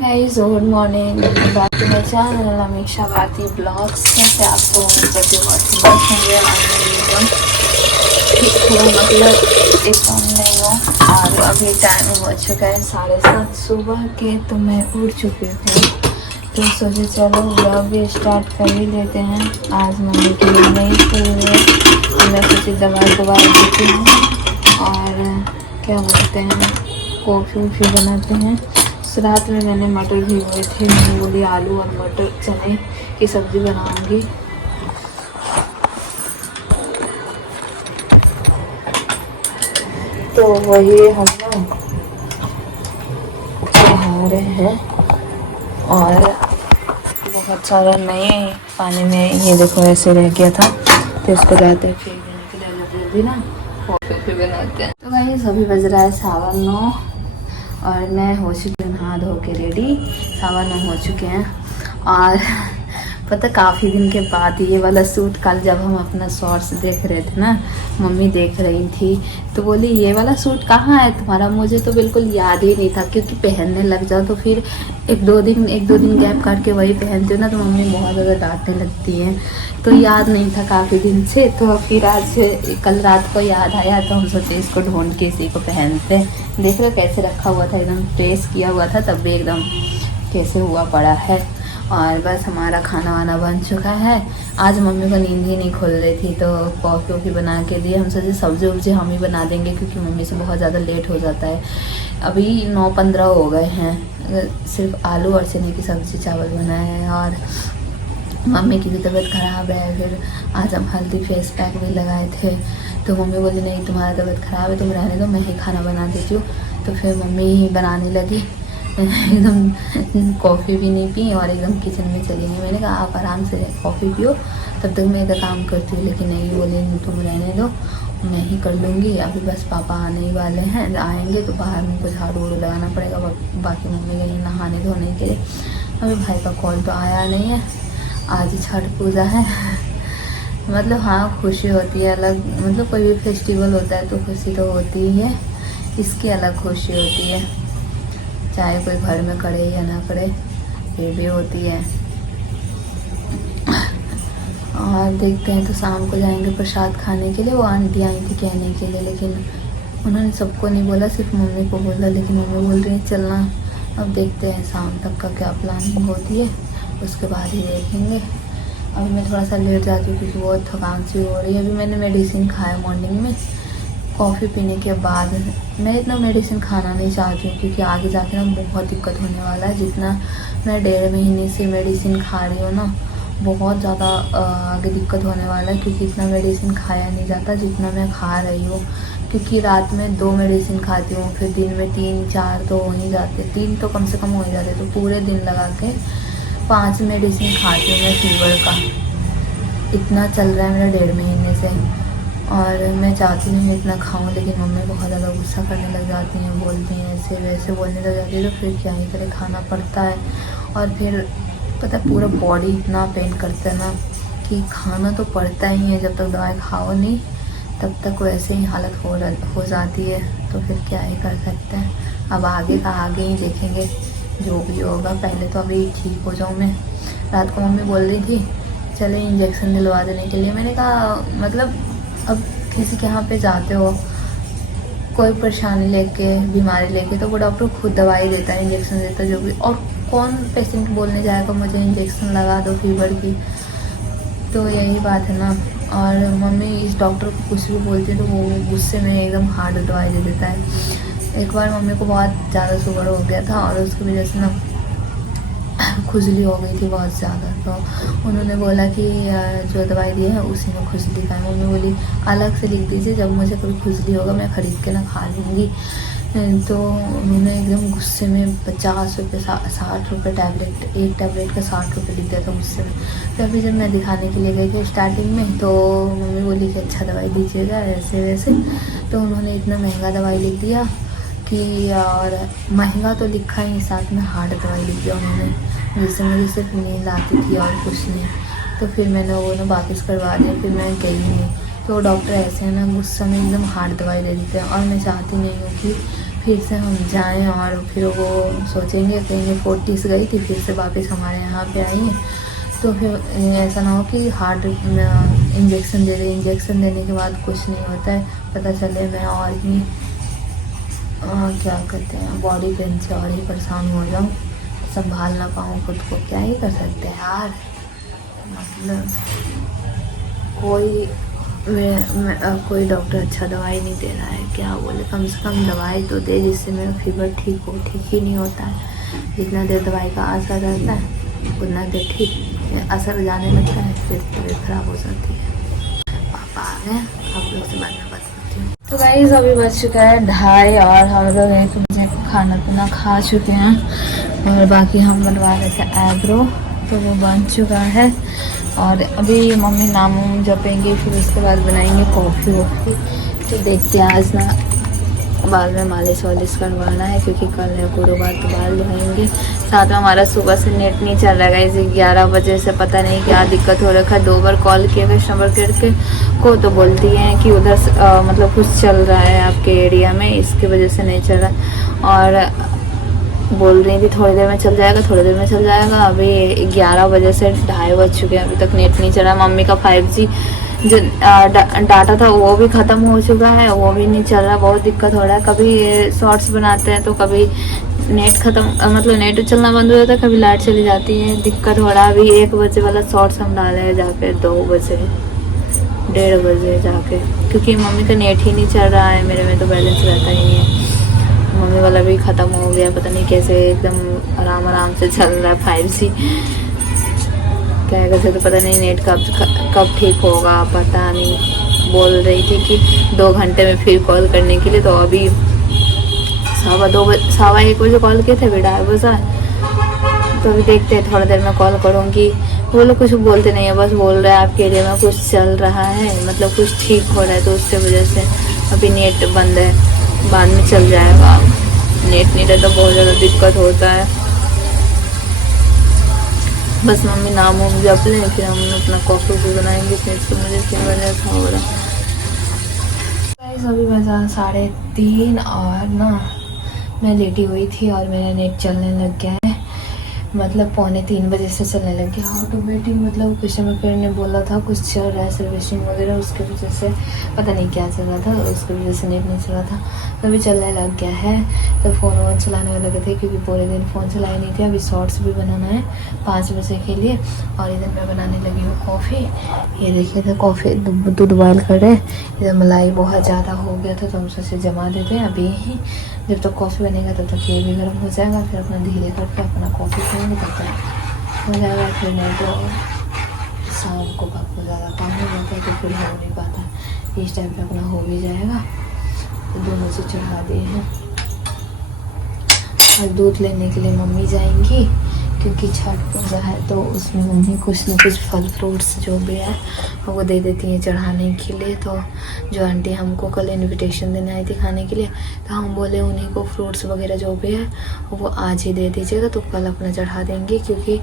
Guys, good morning, welcome back to my channel Amisha Bharti blogs. से आपको करते बहुत मस्त होंगे। मतलब एक काम नहीं हो और अभी टाइम हो चुका है 7:30 सुबह के, तो मैं उठ चुकी हूँ। तो सोचे चलो ब्लॉग भी स्टार्ट कर ही लेते हैं। आज मम्मी के लिए नहीं तो मैं सोची दवा देती हूँ और क्या बोलते हैं कॉफ़ी वॉफ़ी बनाते हैं। रात में मैंने मटर भिगोए थे, मैंने बोली आलू और मटर चने की सब्ज़ी बनाऊंगी। तो वही हम लोग खा रहे हैं और बहुत सारा नहीं पानी में ये देखो ऐसे रह गया था, तो इसको जाते हैं फेंक देने के लिए जल्दी ना कॉफ़ी बनाते हैं। तो भाई अभी बज रहा है 9:15 और मैं हो चुकी हूँ नहा धो के रेडी। 9:15 हो चुके हैं और पता काफ़ी दिन के बाद ये वाला सूट, कल जब हम अपना शॉर्ट्स देख रहे थे ना, मम्मी देख रही थी तो बोली ये वाला सूट कहाँ है तुम्हारा। मुझे तो बिल्कुल याद ही नहीं था, क्योंकि पहनने लग जाओ तो फिर एक दो दिन गैप काट के वही पहनते हो ना, तो मम्मी बहुत ज़्यादा डांटने लगती हैं। तो याद नहीं था काफ़ी दिन से, तो फिर आज कल रात को याद आया तो हम सोचे इसको ढूंढ के इसी को पहनते हैं। देख लो कैसे रखा हुआ था, एकदम प्रेस किया हुआ था, तब भी एकदम कैसे हुआ पड़ा है। और बस हमारा खाना वाना बन चुका है। आज मम्मी को नींद ही नहीं खुल रही थी, तो कॉफ़ी वॉफ़ी बना के दिए। हम सोचे सब्ज़ी वब्ज़ी हम ही बना देंगे, क्योंकि मम्मी से बहुत ज़्यादा लेट हो जाता है। अभी 9:15 हो गए हैं, सिर्फ आलू और चने की सब्ज़ी चावल बनाए हैं। और मम्मी की भी तबीयत ख़राब है। फिर आज हम हल्दी फेस पैक भी लगाए थे, तो मम्मी बोली नहीं तुम्हारा तबीयत ख़राब है, तुम रहने दो, मैं ही खाना बना देती हूँ। तो फिर मम्मी ही बनाने लगी। एकदम कॉफ़ी भी नहीं पी और एकदम किचन में चली गई। मैंने कहा आप आराम से कॉफ़ी पियो, तब तक मैं इधर काम करती हूँ। लेकिन नहीं, बोले तुम रहने दो, मैं ही कर लूँगी। अभी बस पापा आने ही वाले हैं, आएंगे तो बाहर में कुछ झाड़ू वाड़ू लगाना पड़ेगा। बाकी मम्मी गई नहाने धोने के लिए। अभी भाई का कॉल तो आया नहीं है। आज छठ पूजा है। मतलब हाँ, खुशी होती है अलग, मतलब कोई भी फेस्टिवल होता है तो खुशी तो होती ही है, इसकी अलग खुशी होती है, चाहे कोई घर में करे या ना करे, ये भी होती है। और देखते हैं, तो शाम को जाएंगे प्रसाद खाने के लिए। वो आंटी आई थी कहने के लिए, लेकिन उन्होंने सबको नहीं बोला, सिर्फ मम्मी को बोला। लेकिन मम्मी बोल रही है चलना। अब देखते हैं शाम तक का क्या प्लानिंग होती है, उसके बाद ही देखेंगे। अभी मैं थोड़ा सा लेट जाती हूँ क्योंकि बहुत थकान सी हो रही है। अभी मैंने मेडिसिन खाया मॉर्निंग में, कॉफ़ी पीने के बाद। मैं इतना मेडिसिन खाना नहीं चाहती हूँ, क्योंकि आगे जाके ना बहुत दिक्कत होने वाला है। जितना मैं 1.5 महीने से मेडिसिन खा रही हूँ ना, बहुत ज़्यादा आगे दिक्कत होने वाला है, क्योंकि इतना मेडिसिन खाया नहीं जाता जितना मैं खा रही हूँ। क्योंकि रात में 2 मेडिसिन खाती हूँ, फिर दिन में 3-4 तो हो ही जाते, 3 तो कम से कम हो ही जाते, तो पूरे दिन लगा के 5 मेडिसिन खाती हूँ मैं फीवर का। इतना चल रहा है मेरा 1.5 महीने से, और मैं चाहती नहीं इतना खाऊं, लेकिन मम्मी बहुत ज़्यादा गुस्सा करने लग जाती हैं, बोलती हैं ऐसे वैसे बोलने लग जाती है, तो फिर क्या ही करे, खाना पड़ता है। और फिर पता पूरा बॉडी इतना पेन करता है ना कि खाना तो पड़ता ही है। जब तक दवाई खाओ नहीं तब तक वैसे ही हालत हो जाती है, तो फिर क्या ही कर सकते हैं। अब आगे का आगे ही देखेंगे, जो भी होगा। पहले तो अभी ठीक हो जाऊँ मैं। रात को मम्मी बोल रही थी चले इंजेक्शन दिलवा देने के लिए। मैंने कहा मतलब अब किसी के यहाँ पे जाते हो, कोई परेशानी लेके, बीमारी लेके, तो वो डॉक्टर खुद दवाई देता है, इंजेक्शन देता है, जो भी। और कौन पेशेंट बोलने जाएगा मुझे इंजेक्शन लगा दो फीवर की। तो यही बात है ना। और मम्मी इस डॉक्टर को कुछ भी बोलती है तो वो गुस्से में एकदम हार्ड दवाई दे देता है। एक बार मम्मी को बहुत ज़्यादा शुगर हो गया था और उसकी वजह से ना खुजली हो गई थी बहुत ज़्यादा, तो उन्होंने बोला कि जो दवाई दी है उसी में खुजली का है। मम्मी बोली अलग से लिख दीजिए, जब मुझे कभी खुजली होगा मैं ख़रीद के ना खा लूँगी। तो उन्होंने एकदम गुस्से में 50 रुपये 60 रुपये टैबलेट, एक टैबलेट का 60 रुपये लिख दिया था गुस्से में। तो अभी जब मैं दिखाने के लिए गई थी स्टार्टिंग में, तो मम्मी बोली कि अच्छा दवाई दीजिएगा ऐसे वैसे। तो उन्होंने इतना महंगा दवाई लिख दिया कि, और महंगा तो लिखा ही, साथ में हार्ड दवाई लिख दिया उन्होंने, जिससे मुझे सिर्फ नींद आती थी और कुछ नहीं। तो फिर मैंने वो ना वापस करवा दिया, फिर मैं गई नहीं। तो डॉक्टर ऐसे है ना, गुस्सा में एकदम हार्ड दवाई दे देते हैं, और मैं चाहती नहीं हूँ कि फिर से हम जाएं और फिर वो सोचेंगे कहेंगे 40 गई थी फिर से वापस हमारे यहाँ पे आई हैं, तो फिर ऐसा ना हो कि हार्ट इंजेक्शन दे दे, इंजेक्शन देने के बाद कुछ नहीं होता है, पता चले मैं और ही क्या कहते हैं बॉडी पेन से और ही परेशान हो जाऊँ, संभाल ना पाऊँ खुद को। क्या ही कर सकते हैं यार, मतलब कोई डॉक्टर अच्छा दवाई नहीं दे रहा है, क्या बोले, कम से कम दवाई तो दे जिससे मेरा फीवर ठीक हो। ठीक ही नहीं होता है, जितना देर दवाई का असर रहता है उतना देर ठीक असर जाने लगता है, फिर तबीयत खराब हो जाती है। पापा आ गए, आप लोग से बाद में बात करती हूँ। तो गाइस अभी बज चुका है 2:30 और हम लोग 1 बजे खाना पीना खा चुके हैं और बाकी हम बनवा रहे थे आईब्रो, तो वो बन चुका है और अभी मम्मी नाम जपेंगे, फिर उसके बाद बनाएंगे कॉफ़ी वॉफ़ी। तो देखते हैं, आज ना बाल में मालिश वालिश करवाना है क्योंकि कल है गुरुवार, तो बाल धोएंगे। साथ में हमारा सुबह से नेट नहीं चल रहा है, इसे 11 बजे से पता नहीं क्या दिक्कत हो रखा है। 2 बार कॉल किया कस्टमर केयर के को, तो बोलती हैं कि उधर मतलब कुछ चल रहा है आपके एरिया में, इसकी वजह से नहीं चल रहा। और बोल रही थी थोड़ी देर में चल जाएगा, थोड़ी देर में चल जाएगा। अभी 11 बजे से 2:30 बज चुके हैं, अभी तक नेट नहीं चला। मम्मी का 5G जो डाटा था वो भी ख़त्म हो चुका है, वो भी नहीं चल रहा, बहुत दिक्कत हो रहा है। कभी शॉर्ट्स बनाते हैं तो कभी नेट ख़त्म, मतलब नेट चलना बंद हो जाता है, कभी लाइट चली जाती है, दिक्कत हो रहा है। अभी 1 बजे वाला शॉर्ट्स हम डाले हैं जाके 2 बजे 1:30 बजे जाके, क्योंकि मम्मी का नेट ही नहीं चल रहा है, मेरे में तो बैलेंस रहता ही नहीं है। मम्मी वाला भी ख़त्म हो गया, पता नहीं कैसे एकदम आराम आराम से चल रहा है 5G। क्या कैसे तो पता नहीं नेट कब ठीक होगा, पता नहीं। बोल रही थी कि 2 घंटे में फिर कॉल करने के लिए, तो अभी 1:15 बजे कॉल किए थे, अभी 2:30 बजा। तो अभी देखते हैं, थोड़ा देर में कॉल करूँगी। वो लोग कुछ बोलते नहीं है, बस बोल रहे हैं आपके एरिया में कुछ चल रहा है, मतलब कुछ ठीक हो रहा है, तो उसके वजह से अभी नेट बंद है, बाद में चल जाएगा। नेट नहीं रहता तो बहुत ज़्यादा दिक्कत होता है। बस मम्मी नाम जप लें, फिर हम अपना कॉफ़ी भी बनाएंगे, फिर तो मुझे फिर वजह था हो रहा। अभी बजा 3:30 और ना मैं लेटी हुई थी और मेरा नेट चलने लग गया है, मतलब 2:45 बजे से चलने लग गया ऑटोमेटिक। मतलब कस्टमर केयर ने बोला था कुछ चल रहा है सर्विसिंग वगैरह, उसके वजह से पता नहीं क्या चल रहा था, उसकी वजह से नेट नहीं चला था, तो अभी चलने लग गया है। तो फ़ोन वोन चलाने लगे थे क्योंकि पूरे दिन फ़ोन चलाए नहीं थे। अभी शॉर्ट्स भी बनाना है 5 बजे के लिए, और इधर मैं बनाने लगी हूँ कॉफ़ी। ये देखिए था कॉफ़ी, दूध बॉयल कर रहे। इधर मलाई बहुत ज़्यादा हो गया था तो हम सोचे जमा देते हैं अभी ही, जब तक कॉफ़ी बनेगा तब तक ये भी गर्म हो जाएगा, फिर अपना धीरे करके अपना कॉफ़ी पीएंगे तब तक हो जाएगा। फिर नहीं तो शाम को काफ़ी ज़्यादा काम हो जाता है तो फिर हो नहीं पाता, इस टाइम पे अपना हो भी जाएगा। तो दोनों से चढ़ा दिए हैं और दूध लेने के लिए मम्मी जाएंगी क्योंकि छठ पूजा है, तो उसमें मम्मी कुछ न कुछ फल फ्रूट्स जो भी है वो दे देती हैं चढ़ाने के लिए। तो जो आंटी हमको कल इनविटेशन देने आई थी खाने के लिए, तो हम बोले उन्हीं को फ्रूट्स वगैरह जो भी है वो आज ही दे दीजिएगा, तो कल अपना चढ़ा देंगे, क्योंकि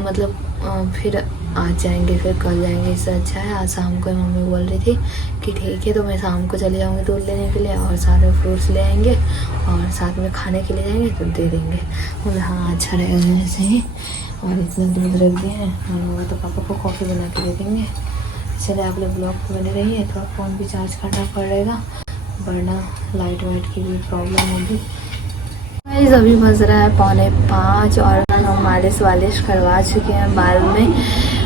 मतलब फिर आज जाएंगे फिर कल जाएंगे, इससे अच्छा है आज शाम को। मम्मी बोल रही थी कि ठीक है, तो मैं शाम को चले जाऊँगी दूध लेने के लिए और सारे फ्रूट्स ले आएंगे और साथ में खाने के लिए जाएंगे तो दे देंगे। बोले हाँ अच्छा रहेगा ऐसे ही। और इतना दूध रख दिए हैं, होगा तो पापा को कॉफ़ी बना के दे देंगे। चले आप लोग ब्लॉग पर बने रहिए, थोड़ा फ़ोन भी चार्ज करना पड़ेगा वरना लाइट वाइट की भी प्रॉब्लम होगी। अभी बज रहा है 4:45 और हम मालिश वालिश करवा चुके हैं बाल में।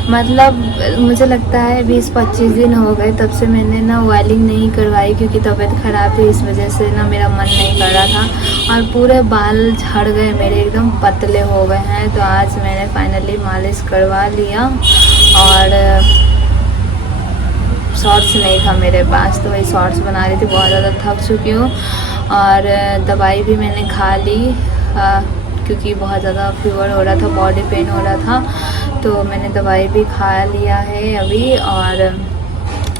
मतलब मुझे लगता है 20-25 दिन हो गए तब से मैंने ना ऑयलिंग नहीं करवाई, क्योंकि तबीयत ख़राब थी, इस वजह से ना मेरा मन नहीं कर रहा था और पूरे बाल झड़ गए मेरे, एकदम पतले हो गए हैं। तो आज मैंने फाइनली मालिश करवा लिया और शॉर्ट्स नहीं था मेरे पास, तो वही शॉर्ट्स बना रही थी, बहुत ज़्यादा थक चुकी हूँ। और दवाई भी मैंने खा ली क्योंकि बहुत ज़्यादा फीवर हो रहा था, बॉडी पेन हो रहा था, तो मैंने दवाई भी खा लिया है अभी। और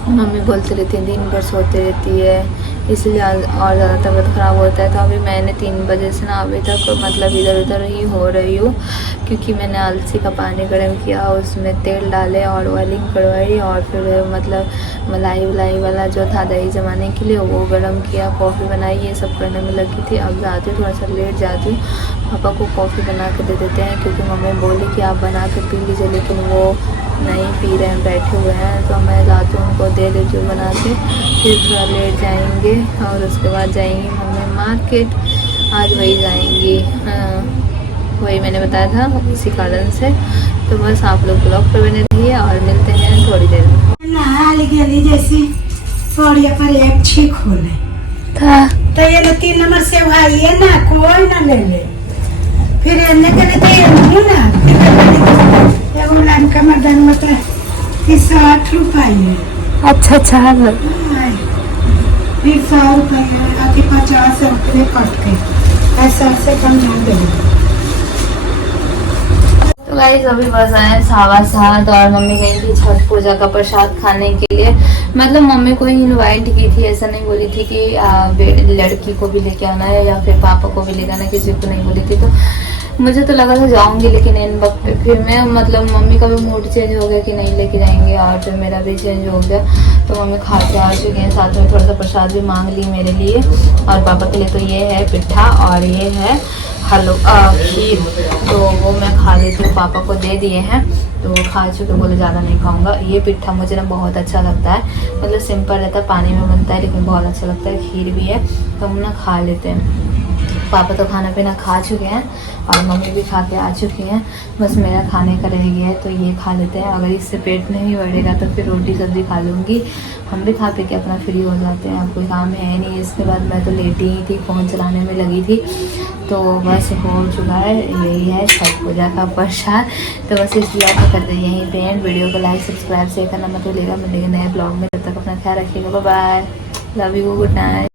मम्मी बोलती रहती है दिन भर सोती रहती है, इसलिए और ज़्यादा तबीयत ख़राब होता है। तो अभी मैंने 3 बजे से ना अभी तक मतलब इधर उधर ही हो रही हूँ, क्योंकि मैंने अलसी का पानी गर्म किया, उसमें तेल डाले और ऑयलिंग करवाई, और फिर मतलब मलाई वलाई वाला जो था दही जमाने के लिए वो गर्म किया, कॉफ़ी बनाई, ये सब करने में लगी थी। अब जाती हूँ, थोड़ा सा लेट जाती हूँ, पापा को कॉफ़ी बना के दे देते हैं, क्योंकि मम्मी बोली कि आप बना के पी लीजिए, लेकिन वो नहीं पी रहे हैं, बैठे हुए हैं। तो मैं जाती हूँ, उनको दे देती हूँ बना के, फिर थोड़ा लेट जाएंगे और उसके बाद जाएंगी मम्मी मार्केट। आज वही जाएंगी, वही मैंने बताया था, इसी कारण से। तो बस आप लोग ब्लॉग पर बने रहिए और मिलते हैं थोड़ी देर में। नहाल गेली जैसी पौड़िया पर एक ठीक होले था तो ये लोग 3 नंबर से भाई है ना, कोई ना ले ले। फिर एने के लिए तो ये नहीं ना, एगो लाइन का मदन मत 60 रुपये है। अच्छा फिर 100 रुपये अति 50 रुपये कट के ऐसा से कम नहीं देंगे। तो गाइस अभी बस आए 7:15 और मम्मी गई थी छठ पूजा का प्रसाद खाने के लिए। मतलब मम्मी को ही इनवाइट की थी, ऐसा नहीं बोली थी कि लड़की को भी लेके आना है या फिर पापा को भी लेके आना है, किसी को नहीं बोली थी। तो मुझे तो लगा था जाऊंगी, लेकिन इन वक्त पे फिर मैं मतलब मम्मी का भी मूड चेंज हो गया कि नहीं लेके जाएंगे, और फिर मेरा भी चेंज हो गया। तो मम्मी खा के आ चुके हैं, साथ में थोड़ा सा प्रसाद भी मांग ली मेरे लिए और पापा के लिए। तो ये है पिट्ठा और ये है खीर, तो वो मैं खा लेती हूँ, पापा को दे दिए हैं तो वो खा चुके, बोले ज़्यादा नहीं खाऊंगा। ये पिट्ठा मुझे ना बहुत अच्छा लगता है, मतलब सिंपल रहता है, पानी में बनता है, लेकिन बहुत अच्छा लगता है। खीर भी है तो हम ना खा लेते हैं। पापा तो खाना पीना खा चुके हैं और मम्मी भी खा के आ चुकी हैं, बस मेरा खाने का रह गया है, तो ये खा लेते हैं। अगर इससे पेट नहीं बढ़ेगा तो फिर रोटी सब्जी खा लूँगी। हम भी खा पी के अपना फ्री हो जाते हैं, अब कोई काम है नहीं। इसके बाद मैं तो लेटी ही थी, फ़ोन चलाने में लगी थी, तो बस हो चुका है। यही है छठ पूजा का प्रसाद। तो बस इस ब्लॉग को करते यहीं पे एंड। वीडियो को लाइक सब्सक्राइब शेयर करना मत भूलिएगा। मिलेंगे नए ब्लॉग में, तब तक अपना ख्याल रखिएगा। Bye bye, love you, good night.